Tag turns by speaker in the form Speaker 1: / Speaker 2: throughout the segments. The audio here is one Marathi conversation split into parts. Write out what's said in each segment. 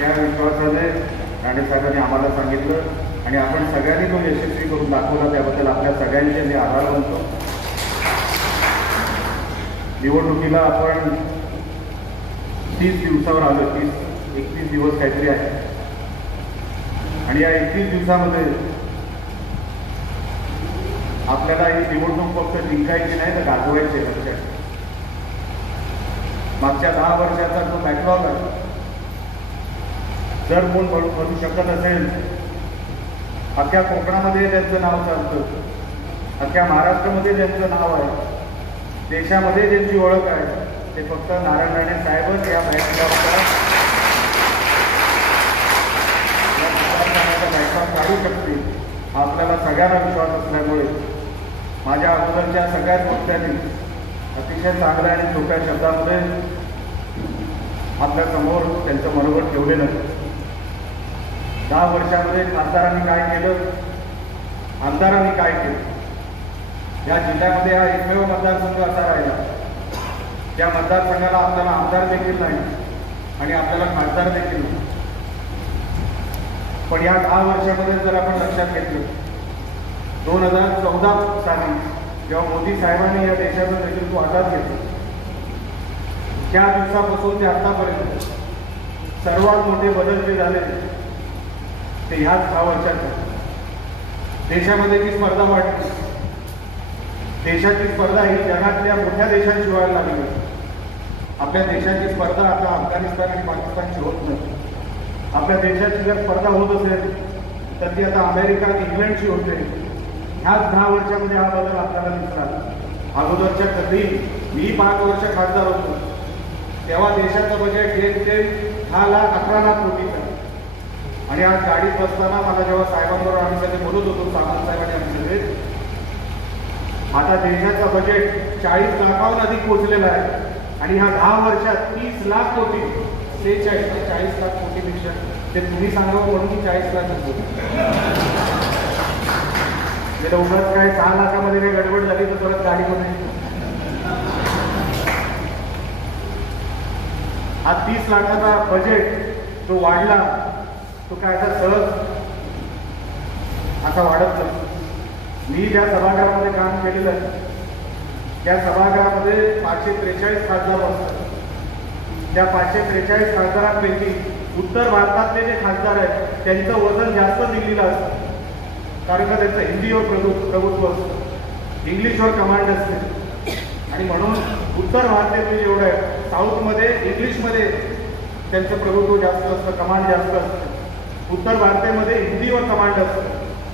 Speaker 1: त्या विश्वासाने राणे साहेबांनी आम्हाला सांगितलं. आणि आपण सगळ्यांनी तो यशस्वी करून दाखवला. त्याबद्दल आपल्या सगळ्यांचे मी आभार मानतो. निवडणुकीला आपण तीस दिवसावर आलो तीस एकतीस दिवस काहीतरी आहे. आणि या एकतीस दिवसामध्ये आपल्याला ही निवडणूक फक्त जिंकायची नाही तर गाजवायची लक्षात मागच्या दहा वर्षाचा जो बॅकलॉग आहे जर कोण म्हणू शकत असेल अख्ख्या कोकणामध्ये त्यांचं नाव चालतं. अख्ख्या महाराष्ट्रामध्ये त्यांचं नाव आहे. देशामध्ये त्यांची ओळख आहे. ते फक्त नारायण राणे साहेबच या बॅकलॉगचा काढू शकतील. हा आपल्याला सगळ्यांना विश्वास असल्यामुळे माझ्या अगोदरच्या सगळ्याच वक्त्यांनी अतिशय चांगल्या आणि सोप्या शब्दामध्ये आपल्यासमोर त्यांचं मनोगत ठेवलेलं आहे. दहा वर्षामध्ये खासदारांनी काय केलं? आमदारांनी काय केलं? या जिल्ह्यामध्ये हा एकमेव मतदारसंघ असा राहिला. त्या मतदारसंघाला आपल्याला आमदार देखील नाही आणि आपल्याला खासदार देखील नाही. पण या दहा वर्षामध्ये जर आपण लक्षात घेतलं दोन हजार चौदा साली जेव्हा मोदी साहेबांनी या देशाचं नेतृत्व हातात घेतलं. त्या दिवसापासून ते आतापर्यंत सर्वात मोठे बदल जे झाले. ते ह्याच दहा वर्षात देशामध्ये जी स्पर्धा वाढली. देशाची स्पर्धा ही जगातल्या मोठ्या देशांशी व्हायला लागली आपल्या देशाची स्पर्धा आता अफगाणिस्तान आणि पाकिस्तानची होत नाही. आपल्या देशाची जर स्पर्धा होत असेल तर ती आता अमेरिका आणि इंग्लंडची होते. ह्याच दहा वर्षामध्ये हा बदल आपल्याला दिसला. अगोदरच्या कधी मी पाच वर्ष खासदार होतो. तेव्हा देशाचं बजेट एक ते दहा लाख अकरा लाख होती. आणि आज गाडीत बसताना मला जेव्हा साहेबांबरोबर आम्ही सगळे बोलत होतो सावंत साहेब आणि आम्ही सगळे आता देशाचं बजेट चाळीस लाखाहून अधिक पोहोचलेला आहे. आणि ह्या दहा वर्षात तीस लाख कोटी सेहेचाळीस ते चाळीस लाख कोटीपेक्षा ते तुम्ही सांगावं म्हणून की चाळीस लाखच कोटी उगाच काय सहा लाखामध्ये काही गडबड झाली तर परत गाडीमध्ये हा तीस लाखाचा बजेट जो वाढला तो काय आता सहज असा वाढत नाही. मी ज्या सभागृहामध्ये काम केलेलं आहे त्या सभागृहामध्ये पाचशे त्रेचाळीस खासदार असतात. त्या पाचशे त्रेचाळीस खासदारांपैकी उत्तर भारतातले जे खासदार आहेत त्यांचं वजन जास्त दिल्लीला असतं. कारण का त्यांचं हिंदीवर प्रभु प्रभुत्व असतं. इंग्लिशवर कमांड असते. आणि म्हणून उत्तर भारतातले जेवढं आहे साऊथमध्ये इंग्लिशमध्ये त्यांचं प्रभुत्व जास्त असतं कमांड जास्त असतं. उत्तर भारतामध्ये हिंदीवर कमांड असतो.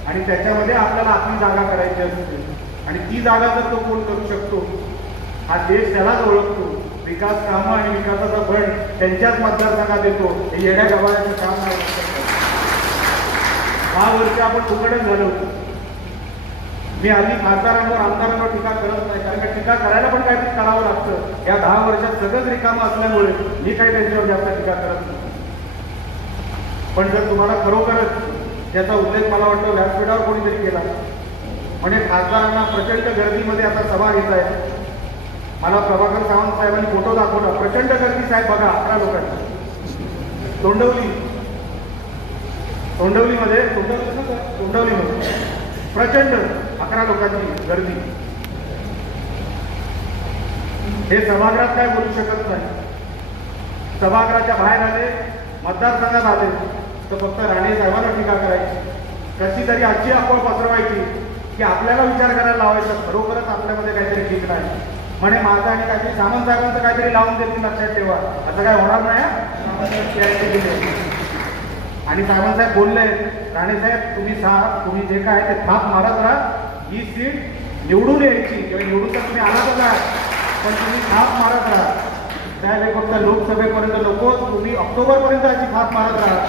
Speaker 1: आणि त्याच्यामध्ये आपल्याला आपली जागा करायची असते. आणि ती जागा जर तो कोण करू शकतो? हा देश त्यालाच ओळखतो. विकास कामं आणि विकासाचा फंड त्यांच्याच मतदारसंघात येतो. हे येण्या गव्हाण्याचं काम नाही दहा वर्ष आपण तुकडे झालो होतो. मी आधी खासदारांवर आमदारांवर टीका करत नाही. कारण का टीका करायला पण काहीतरी करावं लागतं. या दहा वर्षात सगळंच रिकामं असल्यामुळे मी काही त्यांच्यावर जास्त टीका करत नाही. पण जर तुम्हाला खरोखरच त्याचा उल्लेख मला वाटतं व्यासपीठावर कोणीतरी केला. म्हणजे खासदारांना प्रचंड गर्दीमध्ये आता सभा घेत आहे मला प्रभाकर सावंत साहेबांनी फोटो दाखवला. प्रचंड गर्दी साहेब बघा अकरा लोकांची. तोंडवली. तोंडवलीमध्ये तोंडवली तोंडवलीमध्ये. प्रचंड अकरा लोकांची गर्दी. हे सभागृहात काय बोलू शकत नाही. सभागृहाच्या बाहेर आले मतदारसंघात आले. तर फक्त राणे साहेबांना टीका करायची. कशी तरी आजची अफवा पसरवायची की आपल्याला विचार करायला लावायचा खरोखरच आपल्यामध्ये काहीतरी ठीक नाही म्हणे माझं आणि काहीतरी सामंत साहेबांचं काहीतरी लावून देतील लक्षात ठेवा. असं काय होणार नाही आणि सावंत साहेब बोलले राणे साहेब तुम्ही सा तुम्ही जे काय ते थाप मारत राहा. ही सीट निवडून यायची किंवा निवडून तर तुम्ही आलाच आहात पण तुम्ही थाप मारत राहा. त्यावेळी फक्त लोकसभेपर्यंत नको तुम्ही ऑक्टोबरपर्यंत अशी भाग मारत राहा.